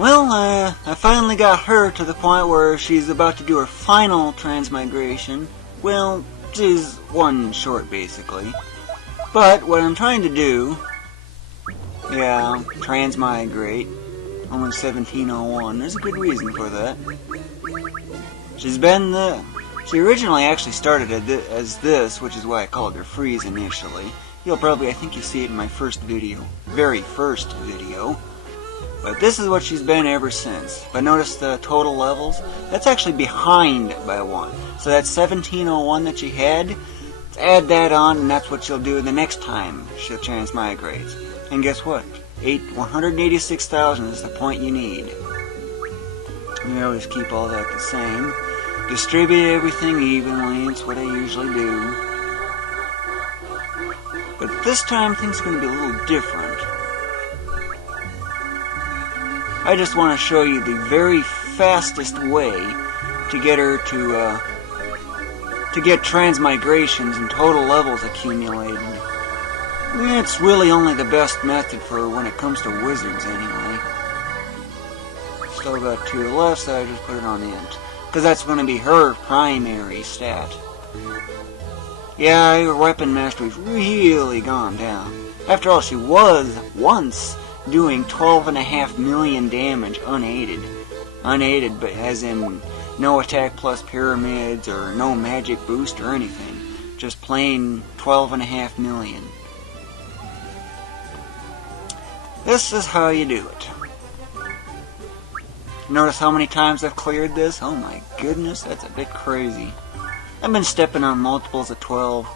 Well, I finally got her to the point where she's about to do her final transmigration. Well, she's one short, basically. But what I'm trying to do, yeah, transmigrate, only 1701. There's a good reason for that. She originally actually started as this, which is why I called her Freeze initially. I think you see it in my first video, very first video. But this is what she's been ever since. But notice the total levels? That's actually behind by one. So that's 1701 that she had. Let's add that on, and that's what she'll do the next time she'll transmigrate. And guess what? 186,000 is the point you need. You always keep all that the same. Distribute everything evenly. It's what I usually do. But this time things are going to be a little different. I just want to show you the very fastest way to get her to get transmigrations and total levels accumulated. It's really only the best method for when it comes to wizards anyway. Still got 2 left, so I just put it on int. Because that's going to be her primary stat. Yeah, her weapon mastery's really gone down. After all, she was once doing 12.5 million damage unaided. Unaided, but as in no attack plus pyramids or no magic boost or anything. Just plain 12.5 million. This is how you do it. Notice how many times I've cleared this? Oh my goodness, that's a bit crazy. I've been stepping on multiples of 12,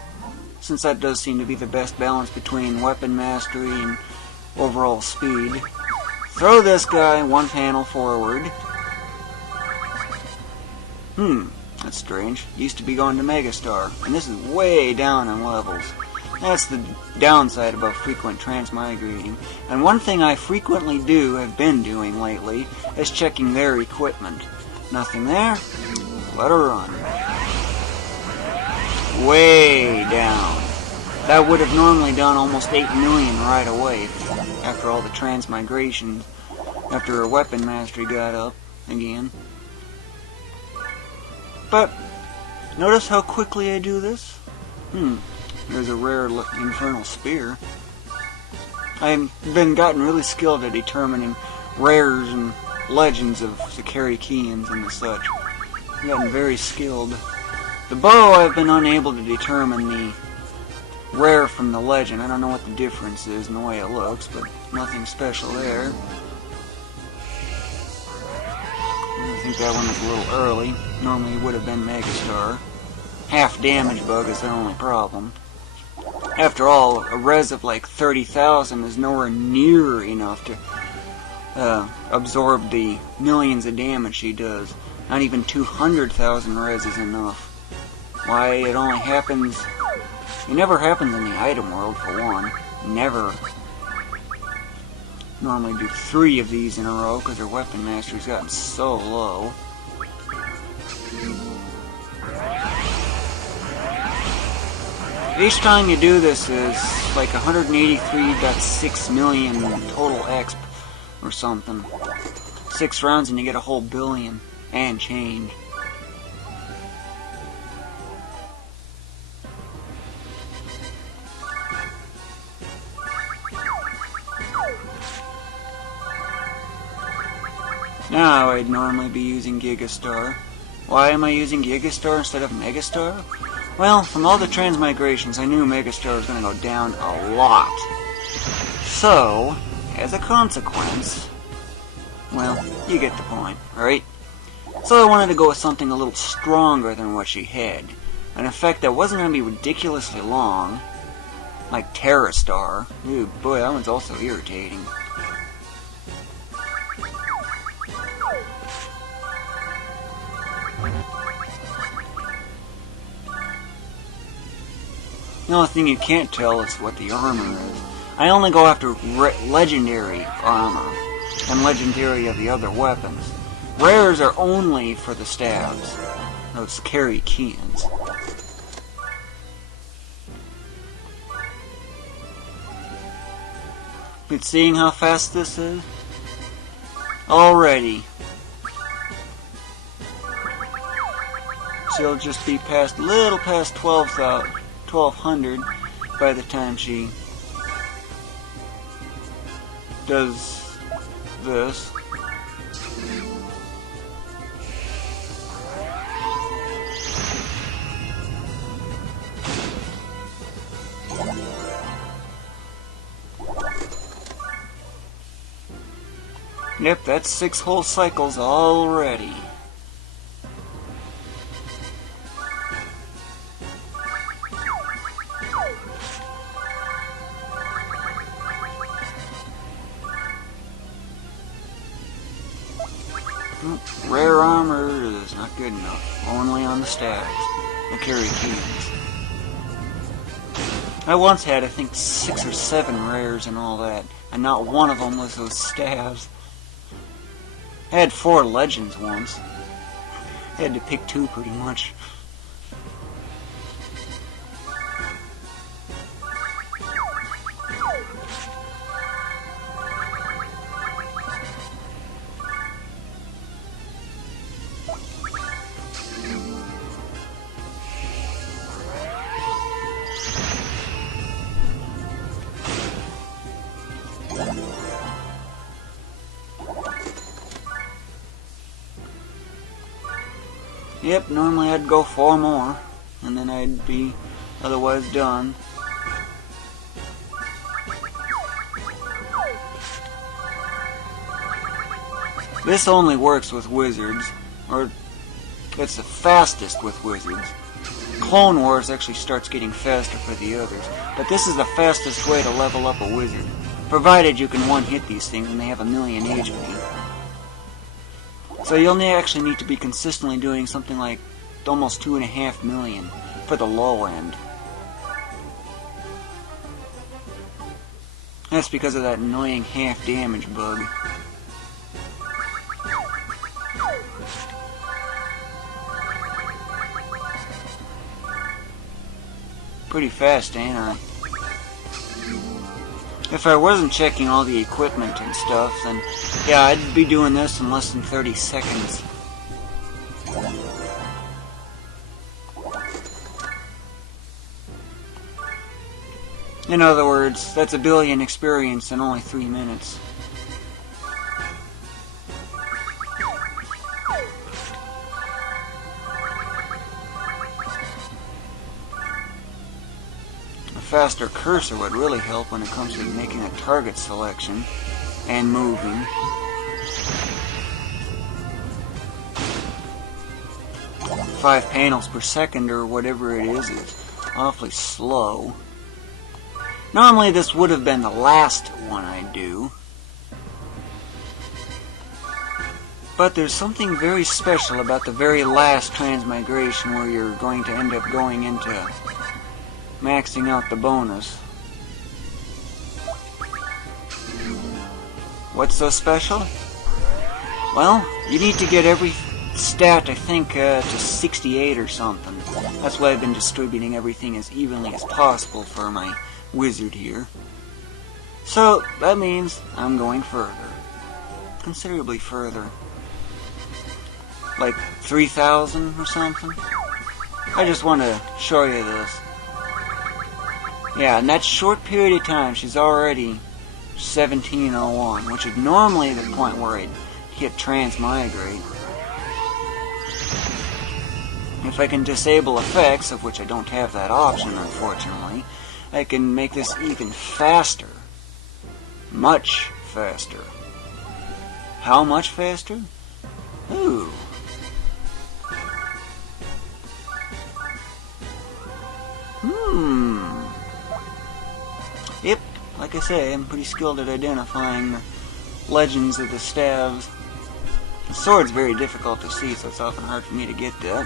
since that does seem to be the best balance between weapon mastery and overall speed. Throw this guy 1 panel forward. That's strange. Used to be going to Megastar, and this is way down in levels. That's the downside about frequent transmigrating. And one thing I frequently have been doing lately, is checking their equipment. Nothing there. Let her run. Way down. That would have normally done almost 8 million right away after all the transmigrations, after her weapon mastery got up again. But notice how quickly I do this? There's a rare infernal spear. I've gotten really skilled at determining rares and legends of Sakarikians and the such. I've gotten very skilled. The bow, I've been unable to determine the rare from the legend. I don't know what the difference is in the way it looks, but nothing special there. I think that one was a little early. Normally it would have been Megastar. Half damage bug is the only problem. After all, a res of like 30,000 is nowhere near enough to absorb the millions of damage she does. Not even 200,000 res is enough. Why, it only happens... It never happens in the item world, for one. Never. Normally do 3 of these in a row, because her weapon mastery's gotten so low. Each time you do this is like 183.6 million total exp or something. 6 rounds and you get a whole billion and change. Now I'd normally be using Gigastar. Why am I using Gigastar instead of Megastar? Well, from all the transmigrations, I knew Megastar was going to go down a lot. So, as a consequence, well, you get the point, right? So I wanted to go with something a little stronger than what she had. An effect that wasn't going to be ridiculously long, like Terrastar. Ooh, boy, that one's also irritating. The only thing you can't tell is what the armor is. I only go after legendary armor and legendary of the other weapons. Rares are only for the stabs. Those carry keys. But seeing how fast this is? already. She'll just be past, little past 1200 by the time she does this. Yep, that's 6 whole cycles already. Rare armor is not good enough. Only on the staves. I carry keys. I once had, I think, 6 or 7 rares and all that, and not one of them was those staves. I had 4 legends once. I had to pick 2 pretty much. Yep, normally I'd go 4 more, and then I'd be otherwise done. This only works with wizards, or it's the fastest with wizards. Clone Wars actually starts getting faster for the others, but this is the fastest way to level up a wizard, provided you can one-hit these things and they have 1,000,000 HP. So you'll actually need to be consistently doing something like almost 2.5 million for the low end. That's because of that annoying half damage bug. Pretty fast, ain't I? If I wasn't checking all the equipment and stuff, then yeah, I'd be doing this in less than 30 seconds. In other words, that's 1 billion experience in only 3 minutes. A faster cursor would really help when it comes to making a target selection and moving. Five panels per second or whatever it is awfully slow. Normally this would have been the last one I do, but there's something very special about the very last transmigration where you're going to end up going into maxing out the bonus. What's so special? Well, you need to get every stat, I think, to 68 or something. That's why I've been distributing everything as evenly as possible for my wizard here. So, that means I'm going further. Considerably further. Like 3,000 or something. I just want to show you this. Yeah, in that short period of time, she's already 1701, which is normally the point where I'd hit transmigrate. If I can disable effects, of which I don't have that option, unfortunately, I can make this even faster. Much faster. How much faster? Ooh. Yep, like I say, I'm pretty skilled at identifying the legends of the staves. The sword's very difficult to see, so it's often hard for me to get that.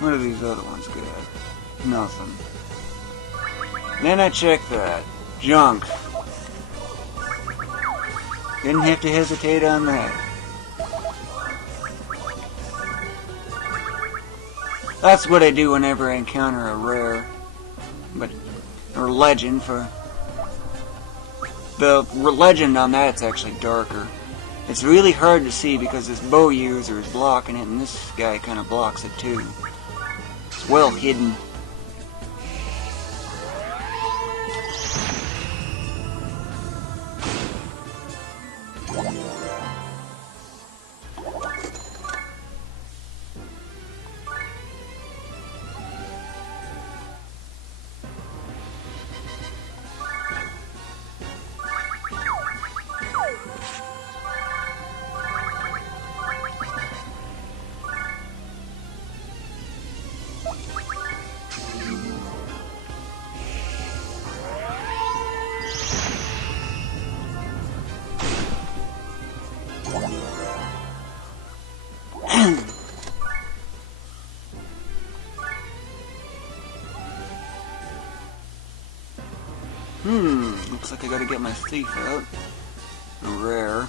What are these other ones good at? Nothing. Then I check that. Junk. Didn't have to hesitate on that. That's what I do whenever I encounter a rare, or legend for The legend on that's actually darker. It's really hard to see because this bow user is blocking it, and this guy kind of blocks it too. It's well hidden. Looks like I gotta get my thief out. Rare.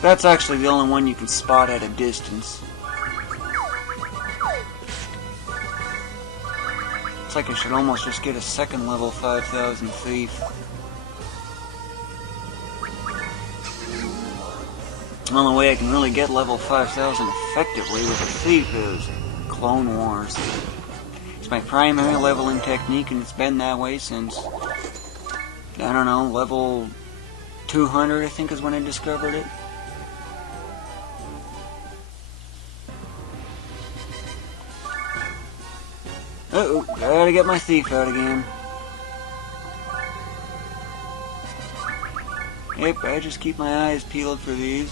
That's actually the only one you can spot at a distance. Looks like I should almost just get a second level 5000 thief. The only way I can really get level 5000 effectively with a thief is Clone Wars. It's my primary leveling technique, and it's been that way since, I don't know, level 200 I think is when I discovered it. Uh-oh, gotta get my thief out again. Yep, I just keep my eyes peeled for these.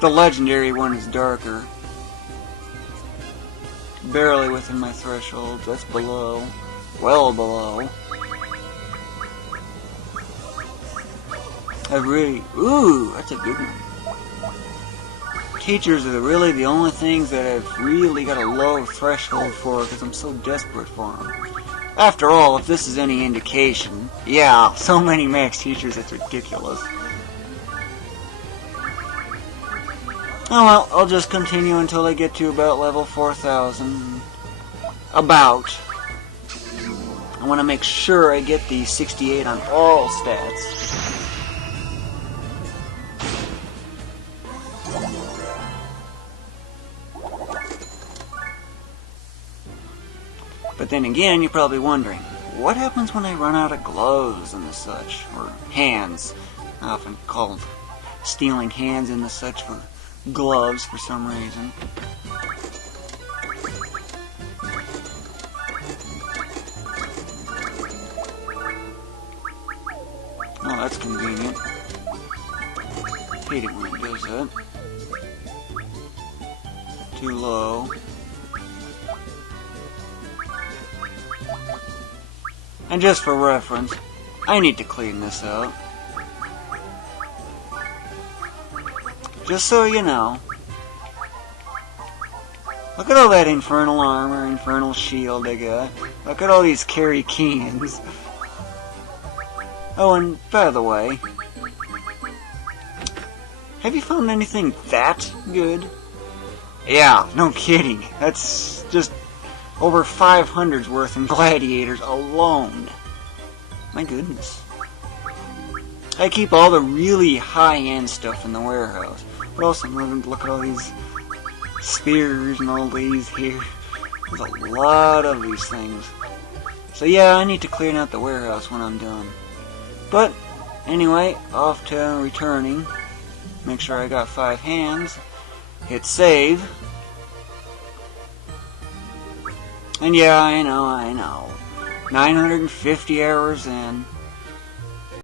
The legendary one is darker. Barely within my thresholds. That's below. Well below. Ooh, that's a good one. Teachers are really the only things that I've really got a low threshold for because I'm so desperate for them. After all, if this is any indication, yeah, so many max teachers, it's ridiculous. Oh well, I'll just continue until I get to about level 4000. About. I want to make sure I get the 68 on all stats. But then again, you're probably wondering, what happens when I run out of gloves and the such? Or hands. I often call stealing hands and the such for gloves for some reason. Oh, that's convenient. Hate it when it does that. Too low. And just for reference, I need to clean this out. Just so you know. Look at all that infernal armor, infernal shield I got. Look at all these carry keens. Oh, and by the way, have you found anything that good? Yeah, no kidding. That's just over 500's worth in gladiators alone. My goodness. I keep all the really high-end stuff in the warehouse. But also, look at all these spears and all these here. There's a lot of these things. So yeah, I need to clean out the warehouse when I'm done. But, anyway, off to returning. Make sure I got 5 hands. Hit save. And yeah, I know. 950 hours in.